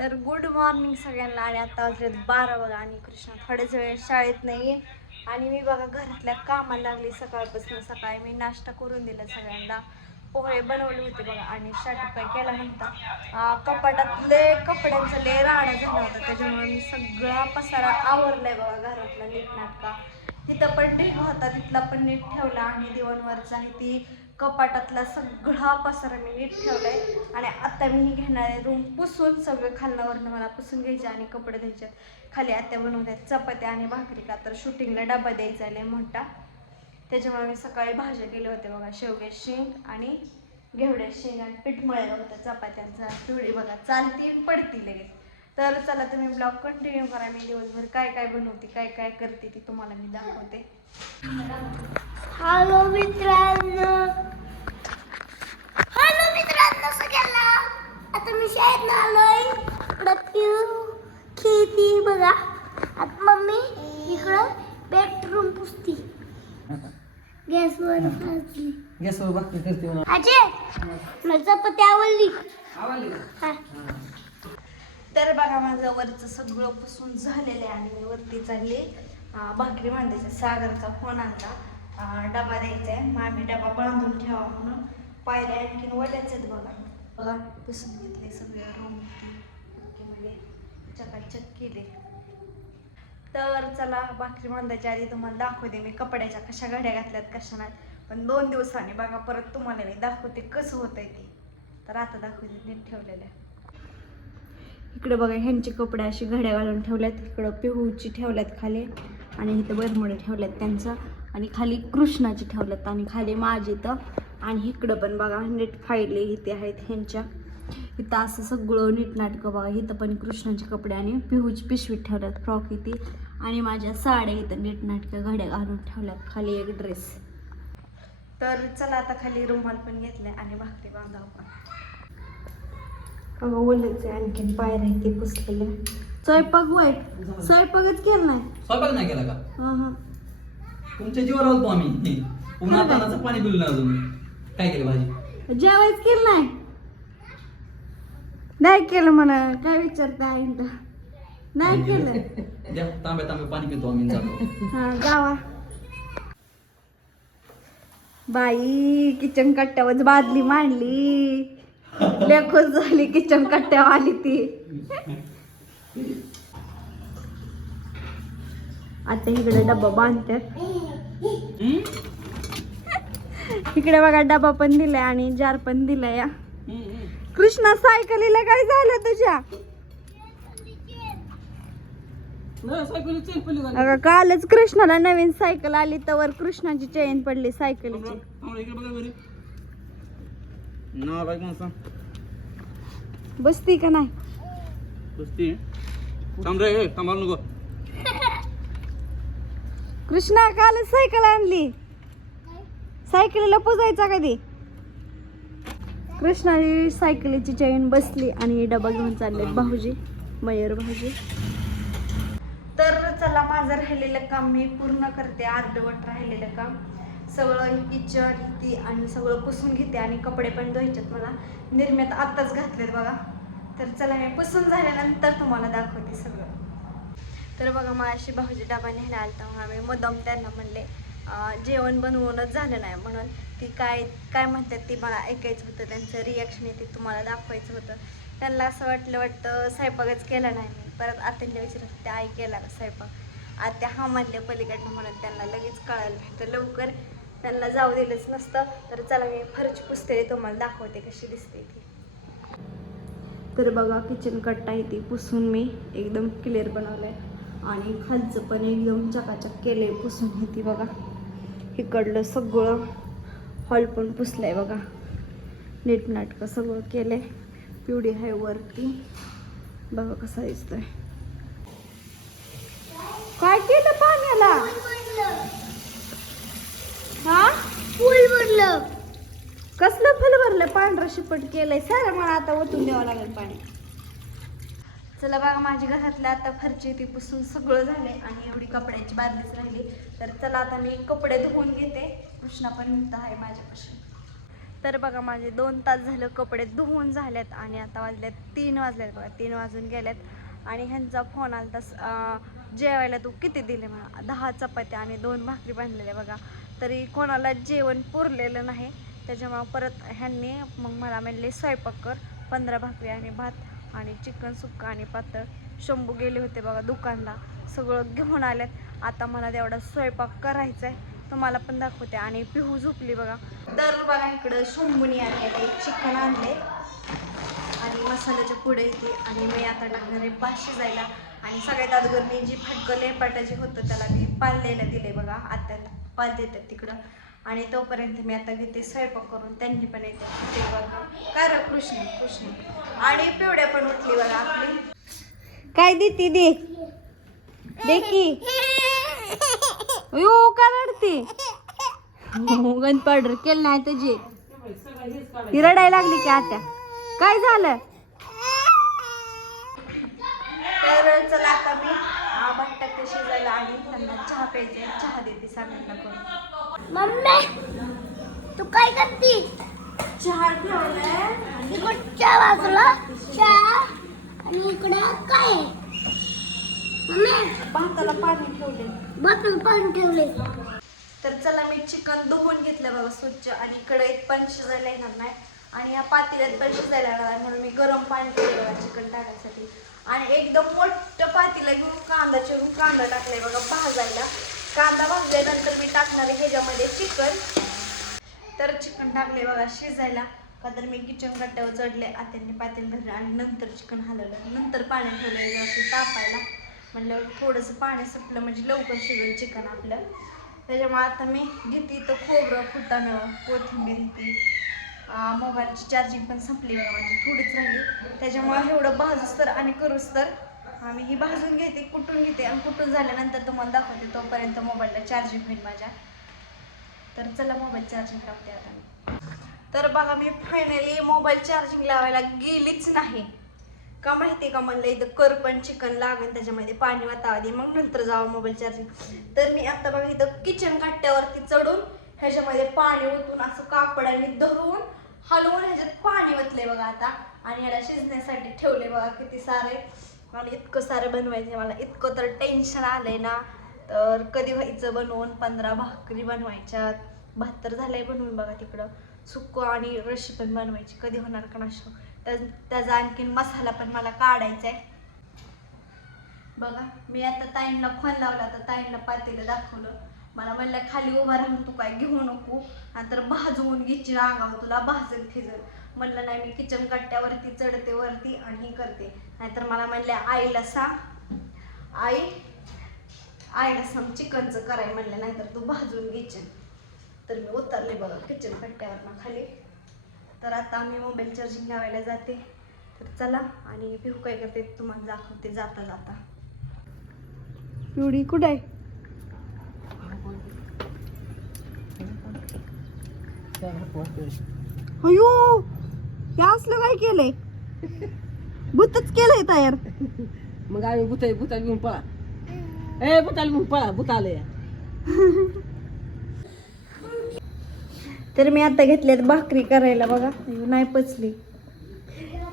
तर good morning सगळ्यांना. आणि आता वाजलेत बारा बघा आणि कृष्णा थोड्याच वेळ शाळेत नाही आणि मी बघा घरातल्या कामाला लागली सकाळपासून. सकाळी मी नाश्ता करून दिला सगळ्यांना. पोहे बनवले होते बघा आणि शाटपाय केला नव्हता. कपाटात लय कपड्यांचं ले राडा झाला होता. त्याच्यामुळे मी सगळा पसारा आवरलाय बघा घरातला नीटनाटका तिथं पण नीट होता तिथला पण नीट ठेवला आणि दिवणवरचा आहे ती कपाटातला सगळा पसारा मी नीट ठेवलाय. आणि आता मी घेणार आहे रूम पुसून सगळं खालनावरनं मला पुसून घ्यायचे आणि कपडे द्यायचे खाली आत्या बनवतात चपात्या आणि भाकरी. का तर शूटिंगला डबा द्यायचा आहे म्हणता मोठा. त्याच्यामुळे मी सकाळी भाज्या केले होते बघा शेवगे शेंग आणि घेवड्या शेंग आणि पीठ मळलं होतं चपात्यांचा. धुळी बघा चालतील पडतील लगेच. तर चला तुम्ही ब्लॉग कंटिन्यू करा. मी दिवसभर काय काय बनवते काय काय करते ती तुम्हाला मी दाखवते. हॅलो मित्रांनो. हॅलो मित्रांनो सगळ्यांना. आता मी शाळेत आलोय. पिऊ खेळती बघा. आता मम्मी इकडं बेडरूम पुसती. गॅसवर भाजली. गॅसवर भाकरी करते अजय मला चपाती आवडली. आवडली? हा. तर बघा माझं वरचं सगळं पुसून झालेलं आहे आणि मी वरती चालली. भाकरी बांधायचा सागरचा फोन आणला. डबा द्यायचा आहे. मामी डबा बांधून ठेवा म्हणून. पायऱ्या आणखीन वल्याच आहेत बघा. बघा पुसून घेतले सगळे रूममध्ये म्हणजे चकाचक केले. तर चला भाकरी बांधायच्या आधी तुम्हाला दाखवते मी कपड्याच्या कशा घड्या घातल्यात कशा नाहीत. पण दोन दिवसांनी बघा परत तुम्हाला मी दाखवते कसं होतंय ते. तर आता दाखवते नीट ठेवलेल्या. इकडे बघा ह्यांचे कपडे असे घड्या घालून ठेवल्यात इकडं पिहूची ठेवल्यात खाली आणि इथं बरमुडे ठेवल्यात त्यांचं आणि खाली कृष्णाची ठेवल्यात आणि खाली माझी इथं. आणि इकडं पण बघा नीट फायले इथे आहेत ह्यांच्या. इथं असं सगळं नीटनाटकं बघा इथं पण कृष्णाचे कपडे आणि पिहूची पिशवीत ठेवल्यात फ्रॉक इथे. आणि माझ्या साड्या इथं नीटनाटक्या घड्या घालून ठेवल्यात खाली एक ड्रेस तर चला आता खाली रुमाल पण घेतलाय आणि भाकरी बांधावं पण अगं ओलच आहे आणखीन आहेत ते पुसलेले स्वयंपाक वाईट स्वयंपाकच केला नाही. स्वयंपाक नाही केला का? हा हा. तुमच्या आम्ही पाणी पिलं नाही अजून. काय केलं भाजी? जेवायच केलं नाही. नाही केलं म्हणा. काय विचारताय नाही केलं. द्या तांब्या तांब्या पाणी पितो आम्ही जातो. हा गावा बाई किचन कट्ट्यावर बादली मांडली. लेखच झाली किचन कट्ट्यावर आली ती आता इकडे डब्बा बांधतात हम्म? इकडे बघा डबा पण दिलाय आणि जार पण दिलाय या. कृष्णा सायकलीला काय झालं तुझ्या? अगं कालच कृष्णाला नवीन सायकल आली तर कृष्णाची चेन पडली सायकलीची सांग बसती का नाही? कुस्ती थांब रे थांबाल नको. कृष्णा कालच सायकल आणली. सायकलीला पुजायचा कधी? कृष्णाची सायकलीची चेन बसली आणि डबा घेऊन चालले भाऊजी मयूर भाऊजी. तर चला माझं राहिलेलं काम मी पूर्ण करते. अर्धवट राहिलेलं काम. सगळं किचन ती आणि सगळं पुसून घेते आणि कपडे पण धुवायचेत मला. निर्म्यात आत्ताच घातलेत बघा. तर चला मी पुसून झाल्यानंतर तुम्हाला दाखवते सगळं. तर बघा मला अशी भाऊजी डबा न्यायला आलता मग आम्ही मुद्दाम त्यांना म्हणले जेवण बनवूनच झालं नाही. म्हणून ती काय काय म्हणतात ती मला ऐकायचं होतं. त्यांचं रिॲक्शन ते तुम्हाला दाखवायचं होतं. त्यांना असं वाटलं वाटतं स्वयंपाकच केला नाही मी. परत आत्यांच्या विचारत त्या आई केला का स्वयंपाक? आत्या हा म्हणल्या पलीकडनं म्हणून त्यांना लगेच कळायला भेटतं लवकर त्यांना जाऊ दिलंच नसतं. तर चला मी फरची पुसते तुम्हाला दाखवते कशी दिसते ती. तर बघा किचन कट्टा आहे ती. पुसून मी एकदम क्लिअर बनवलंय. आणि खालचं पण एकदम चकाचक केलंय पुसून घेते बघा. इकडलं सगळं हॉल पण पुसलंय बघा. नीटनाटकं सगळं केलंय. पिवडी आहे वरती. बघा कसं दिसतोय. काय केलं पाण्याला? हा? फुल भरलं. कसलं फुल भरलं? पांढरं शिपट केलंय. सारं मला आता ओतून द्यावं लागेल पाणी. चला बघा माझी घरातलं आता फरची ती पुसून सगळं झालंय आणि एवढी कपड्याची बादलीच राहिली. तर चला आता मी कपडे धुवून घेते. कृष्णा पण इथं आहे माझ्यापाशी. तर बघा माझे दोन तास झालं कपडे धुवून झालेत आणि आता वाजलेत तीन वाजलेत बघा तीन वाजून गेलेत. आणि ह्यांचा फोन आला तस जेवायला तू किती दिले म्हणा? दहा चपात्या आणि दोन भाकरी बांधलेल्या बघा. तरी कोणाला जेवण पुरलेलं नाही. त्याच्यामुळं परत ह्यांनी मग मला म्हणले स्वयंपाक कर. पंधरा भाकरी आणि भात आणि चिकन सुक्का आणि पातळ. शंभू गेले होते बघा दुकानला. सगळं घेऊन आल्यात आता मला तेवढा स्वयंपाक करायचा आहे तुम्हाला पण दाखवते. आणि पिहू झोपली बघा. तर बघा इकडं शंभूनी आणले चिकन आणले आणि मसाल्याच्या पुढे येते आणि मी आता टाकणार आहे भात आणि सगळ्यात अगोदर मी जी फटकं जे होतं त्याला मी पाल द्यायला दिले बघा आता पाल देतात तिकडं. आणि तोपर्यंत मी आता घेते स्वयंपाक करून त्यांनी पण येते. ते बघा. काय कृष्ण कृष्ण. आणि पिवड्या पण उठली बघा आपली. काय देते दे? देखी की. यो का रडते. गन पावडर केलं नाही तुझी ती रडायला लागली की आता काय झालं तर चला आता मी भात टाकते आणि त्यांना चहा प्यायचे चहा देते सगळ्यांना करून. मम्मी तू काय करती? चहा ठेवलाय. इकडच्या बाजूला? चहा. आणि इकडं काय? मम्मी. भाताला पाणी ठेवले बॉटल पाणी ठेवले तर चला मी चिकन धुवून घेतलं बघा स्वच्छ. आणि कढईत पण शिजायला येणार नाही. आणि या पातेल्यात पण शिजायला लागला म्हणून मी गरम पाणी ठेवलं चिकन टाकायसाठी. आणि एकदम मोठं पातीला घेऊन कांदा चिरून कांदा टाकलाय बघा भाजायला. कांदा भाजल्यानंतर मी टाकणार आहे ह्याच्यामध्ये चिकन. तर चिकन टाकले बघा शिजायला. का तर मी किचन कट्ट्यावर चढले आत्यांनी पातेल धरलं आणि नंतर चिकन हलवलं. नंतर पाणी ठेवलं जरासं तापायला. म्हटलं थोडंसं पाणी सुटलं म्हणजे लवकर शिजेल चिकन आपलं. त्याच्यामुळे आता मी घेते इथं खोबरं फुटाणं कोथिंबीर घेते मोबाईलची चार्जिंग पण संपली बघा माझी थोडीच राहिली. त्याच्यामुळे एवढं भाजूस तर आणि करूस तर. आम्ही ही भाजून घेते कुटून घेते आणि कुटून झाल्यानंतर तुम्हाला दाखवते तोपर्यंत मोबाईलला चार्जिंग होईल माझ्या. तर चला मोबाईल चार्जिंग लावते आता तर बघा मी फायनली मोबाईल चार्जिंग लावायला गेलीच नाही. का माहिती का? म्हणलं इथं कर पण चिकन लागेल त्याच्यामध्ये पाणी वातावा मग नंतर जावं मोबाईल चार्जिंग तर मी आता बघा इथं किचन कट्ट्यावरती चढून ह्याच्यामध्ये पाणी ओतून असं कापडाने धरून हलवून ह्याच्यात पाणी ओतले बघा आता. आणि ह्याला शिजण्यासाठी ठेवले बघा किती सारे. मला इतकं सारं बनवायचं मला इतकं तर टेन्शन आलंय ना. तर कधी व्हायचं बनवून? पंधरा भाकरी बनवायच्यात. बहात्तर झालंय बनवून बघा तिकडं. सुक्क आणि रशी पण बनवायची. कधी होणार का नाशो? त्याचा आणखीन मसाला पण मला काढायचा आहे बघा मी आता ताईंना फोन लावला तर ताईंना पातेलं दाखवलं. मला म्हणलं खाली उभा राहून तू काय घेऊ नको नंतर भाजवून घ्यायची रांगाव तुला भाजत फिजल म्हणलं नाही मी किचन कट्ट्यावरती चढते वरती आणि हे करते. नाहीतर मला म्हणल्या आईला सांग आई आईला सांग चिकनचं कराय. म्हणलं नाहीतर तू भाजून घ्यायचं. तर मी उतरले बघा किचन कट्ट्यावर खाली. तर आता मी मोबाईल चार्जिंग लावायला जाते. तर चला आणि पिहू काय करते तुम्हाला दाखवते जाता जाता. पिवडी कुठे आहे? अयो हे असलं काय केलंय? भूतच केलंय तयार. मग आम्ही भूता भूता घेऊन पळा. ए भूताला घेऊन पळा भूत आले तर मी आता घेतल्यात भाकरी करायला बघा. नाही पचली.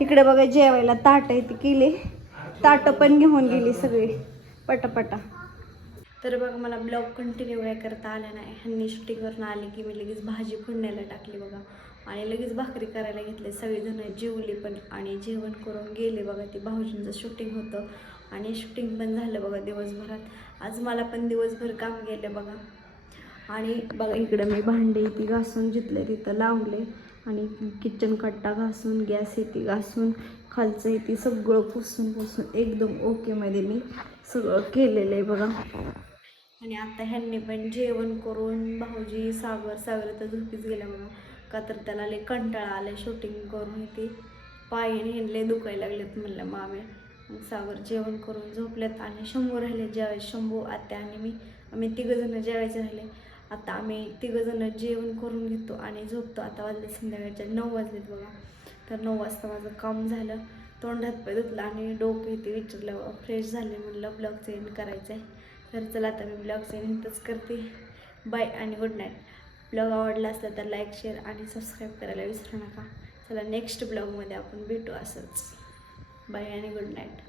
इकडे बघा जेवायला ताट आहे ती केली. ताट पण घेऊन गेली सगळी. पटापटा. तर बघा मला ब्लॉग कंटिन्यू काय करता आला नाही. ह्यांनी शूटिंगवरून आले की मी लगेच भाजी फोडण्याला टाकली बघा. आणि लगेच भाकरी करायला घेतले. सगळेजण जेवली पण आणि जेवण करून गेले बघा. ते भाऊजींचं शूटिंग होतं. आणि शूटिंग पण झालं बघा दिवसभरात. आज मला पण दिवसभर काम गेलं बघा. आणि बघा इकडं मी भांडे ती घासून जिथले तिथं लावले. आणि किचन कट्टा घासून गॅस येते घासून खालचं येते सगळं पुसून पुसून एकदम ओकेमध्ये मी सगळं केलेलं आहे बघा. आणि आता ह्यांनी पण जेवण करून भाऊजी सागर सागर तर झोपीच गेल्या म्हणून का तर त्याला लय कंटाळा आले शूटिंग करून ते पायने हिंडले दुखायला लागलेत म्हणलं मामे. मग सागर जेवण करून झोपल्यात आणि शंभू राहिले जेवायचे शंभू आत्या आणि मी. आम्ही तिघंजणं जेवायचे राहिले आता आम्ही तिघंजणं जेवण करून घेतो आणि झोपतो. आता वाजले संध्याकाळच्या नऊ वाजलेत बघा. तर नऊ वाजता माझं काम झालं. तोंड हात पाय धुतलं आणि डोकं इथे विचारलं फ्रेश झाले म्हणलं ब्लॉग चेंज करायचं आहे तर चला आता मी ब्लॉग सेनिंगच करते. बाय आणि गुड नाईट ब्लॉग आवडला असला तर लाईक शेअर आणि सबस्क्राईब करायला विसरू नका. चला नेक्स्ट ब्लॉगमध्ये आपण भेटू असंच. बाय आणि गुड नाईट